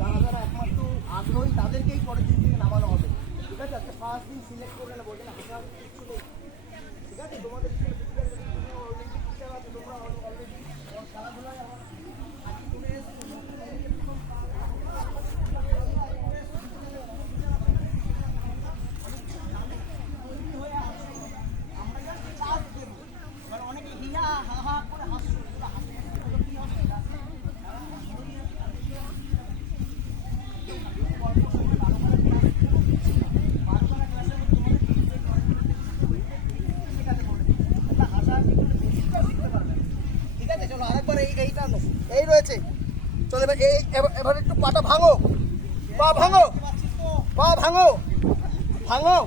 যারা যারা একমাত্র আগ্রহী তাদেরকেই পরের দিন থেকে নামানো হবে। ঠিক আছে, আজকে ফার্স্ট দিন সিলেক্ট করে নেবো, বলছে না হাঁটার কিছু নেই। ঠিক আছে, তোমাদের তোমরা অলরেডি খেলাধুলায় আমার করে অনেকে হিয়া হা হা করে হাসছে। চলো আরেকবার এইটা এই রয়েছে। চলো এবার একটু পাটা ভাঙো, পা ভাঙো, পা ভাঙো, ভাঙো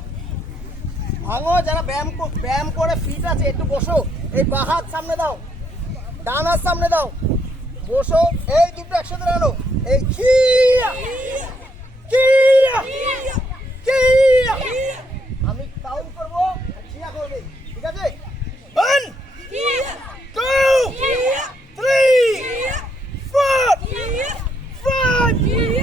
ভাঙো। যারা ব্যায়াম করে ফিট আছে একটু বসো। এই বাঁ হাত সামনে দাও, ডান হাত সামনে দাও, বসো। এই দুটো একসাথে রাখো। এই আমি কাউন্ট করবো, খিয়া করবে। ঠিক আছে, 1 2 3 4 5